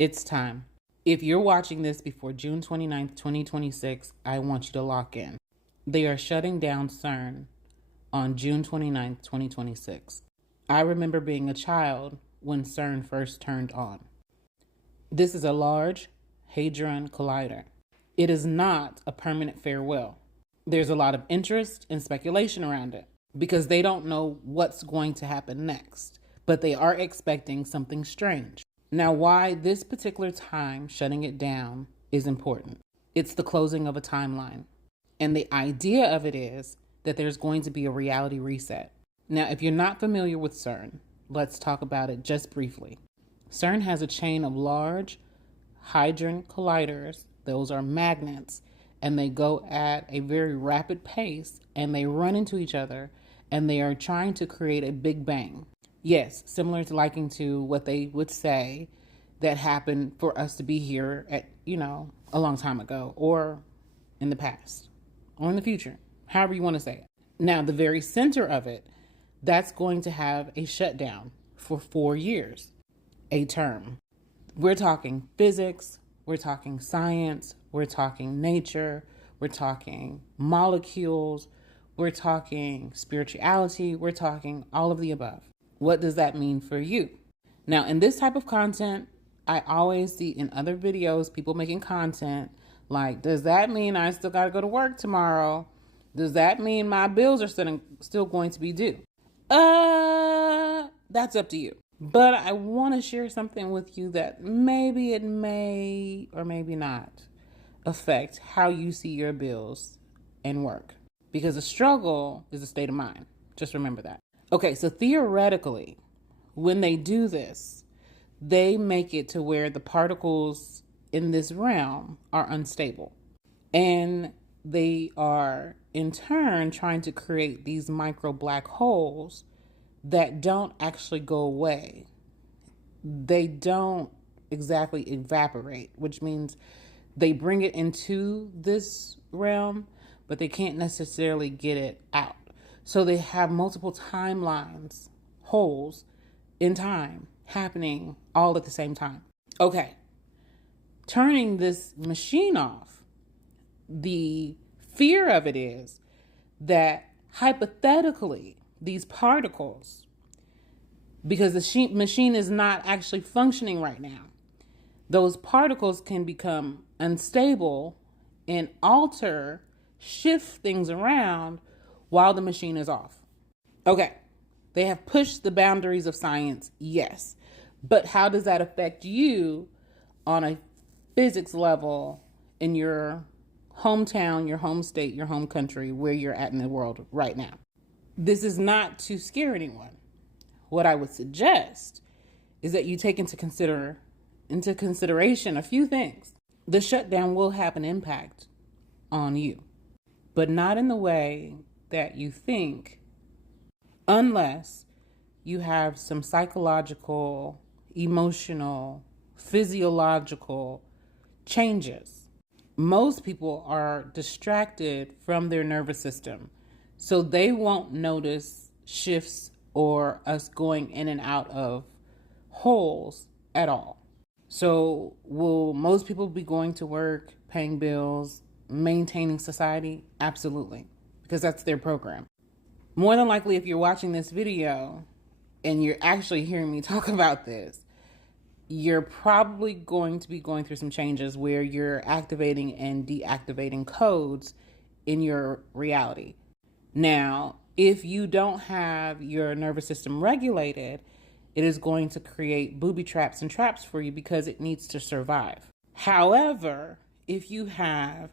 It's time. If you're watching this before June 29th, 2026, I want you to lock in. They are shutting down CERN on June 29th, 2026. I remember being a child when CERN first turned on. This is a large hadron collider. It is not a permanent farewell. There's a lot of interest and speculation around it because they don't know what's going to happen next, but they are expecting something strange. Now, why this particular time shutting it down is important. It's the closing of a timeline. And the idea of it is that there's going to be a reality reset. Now, if you're not familiar with CERN, let's talk about it just briefly. CERN has a chain of large hadron colliders. Those are magnets, and they go at a very rapid pace, and they run into each other, and they are trying to create a big bang. Yes, similar to liking to what they would say that happened for us to be here at, a long time ago, or in the past, or in the future, however you want to say it. Now, the very center of it, that's going to have a shutdown for 4 years, a term. We're talking physics, we're talking science, we're talking nature, we're talking molecules, we're talking spirituality, we're talking all of the above. What does that mean for you? Now, in this type of content, I always see in other videos, people making content like, does that mean I still got to go to work tomorrow? Does that mean my bills are still going to be due? That's up to you. But I want to share something with you that maybe it may or maybe not affect how you see your bills and work. Because a struggle is a state of mind. Just remember that. Okay, so theoretically, when they do this, they make it to where the particles in this realm are unstable. And they are, in turn, trying to create these micro black holes that don't actually go away. They don't exactly evaporate, which means they bring it into this realm, but they can't necessarily get it out. So they have multiple timelines, holes in time happening all at the same time. Okay, turning this machine off, the fear of it is that hypothetically, these particles, because the machine is not actually functioning right now, those particles can become unstable and shift things around while the machine is off. Okay, they have pushed the boundaries of science, yes. But how does that affect you on a physics level in your hometown, your home state, your home country, where you're at in the world right now? This is not to scare anyone. What I would suggest is that you take into consideration a few things. The shutdown will have an impact on you, but not in the way that you think, unless you have some psychological, emotional, physiological changes. Most people are distracted from their nervous system, so they won't notice shifts or us going in and out of holes at all. So will most people be going to work, paying bills, maintaining society? Absolutely, because that's their program. More than likely, if you're watching this video and you're actually hearing me talk about this, you're probably going to be going through some changes where you're activating and deactivating codes in your reality. Now, if you don't have your nervous system regulated, it is going to create booby traps and traps for you because it needs to survive. However, if you have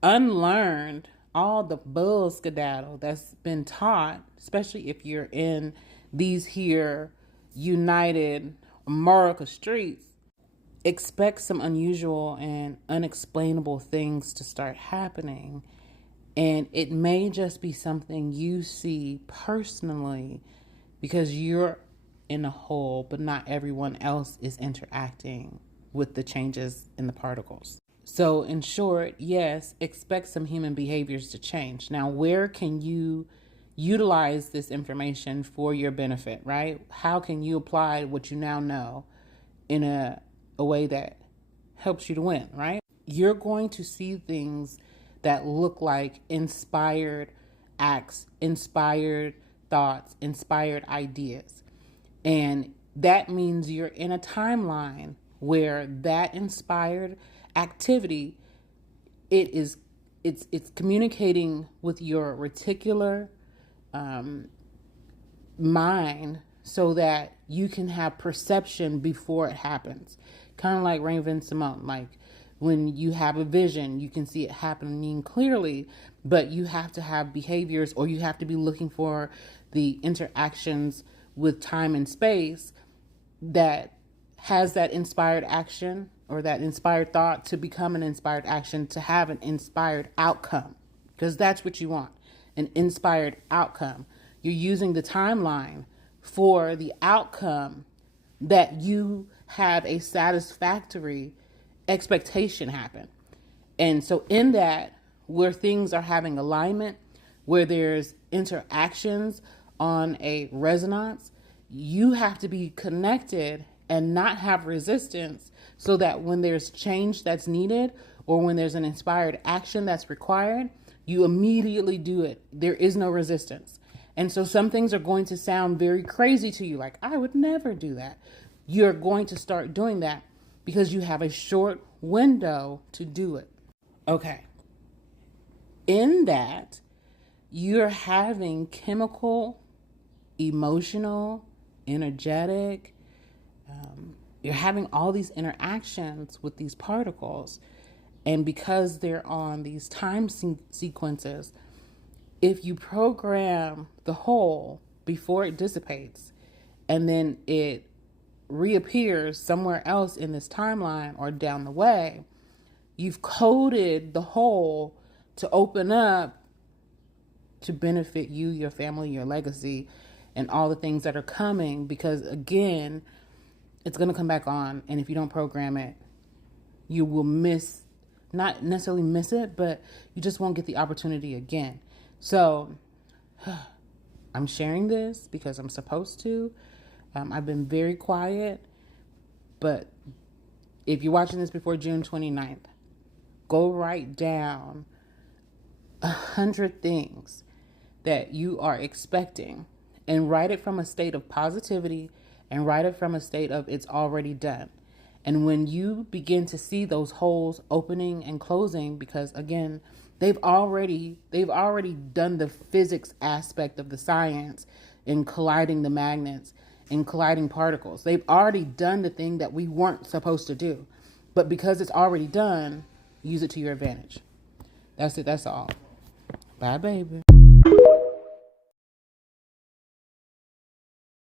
unlearned all the bull skedaddle that's been taught, especially if you're in these here United America streets, expect some unusual and unexplainable things to start happening. And it may just be something you see personally because you're in a hole, but not everyone else is interacting with the changes in the particles. So in short, yes, expect some human behaviors to change. Now, where can you utilize this information for your benefit, right? How can you apply what you now know in a a way that helps you to win, right? You're going to see things that look like inspired acts, inspired thoughts, inspired ideas. And that means you're in a timeline where that inspired activity, it's communicating with your reticular mind so that you can have perception before it happens. Kind of like Raven Simone, like when you have a vision, you can see it happening clearly, but you have to have behaviors, or you have to be looking for the interactions with time and space that has that inspired action or that inspired thought to become an inspired action, to have an inspired outcome, because that's what you want, an inspired outcome. You're using the timeline for the outcome that you have a satisfactory expectation happen. And so in that, where things are having alignment, where there's interactions on a resonance, you have to be connected and not have resistance, so that when there's change that's needed, or when there's an inspired action that's required, you immediately do it. There is no resistance. And so some things are going to sound very crazy to you, like, I would never do that. You're going to start doing that because you have a short window to do it. Okay. In that, you're having chemical, emotional, energetic, you're having all these interactions with these particles. And because they're on these time sequences, if you program the whole before it dissipates and then it reappears somewhere else in this timeline or down the way, you've coded the whole to open up to benefit you, your family, your legacy, and all the things that are coming. Because again, it's going to come back on. And if you don't program it, you will not necessarily miss it, but you just won't get the opportunity again. So I'm sharing this because I'm supposed to. I've been very quiet, but if you're watching this before June 29th, go write down 100 things that you are expecting, and write it from a state of positivity, and write it from a state of it's already done. And when you begin to see those holes opening and closing, because again, they've already done the physics aspect of the science in colliding the magnets and colliding particles. They've already done the thing that we weren't supposed to do. But because it's already done, use it to your advantage. That's it. That's all. Bye, baby.